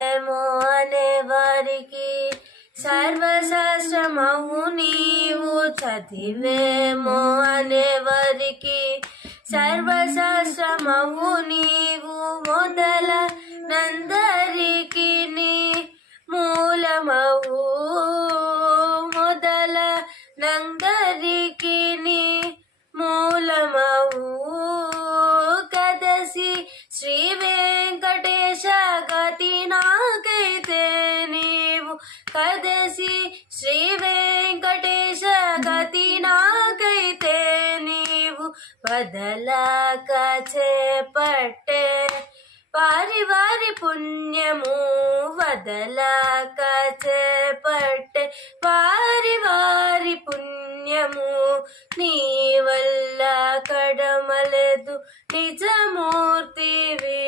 ఏమో అనేవారికి సర్వశాస్త్రమవు నీవు చదివేమో అనేవారికి సర్వశాస్త్రమవు నీవు మొదల నందరికి మూలమవు మొదల నందరికి మూలమవు కదసి శ్రీ వెంకటేశ గతి నాకైతే నీవు కదసి శ్రీ వెంకటేశ గతి నాకైతే నీవు బదలాక చేపట్టే వారి వారి పుణ్యము వదలాక చేపట్టే వారి వారి పుణ్యము నీ వల్ల కడమలేదు నిజమూర్తివి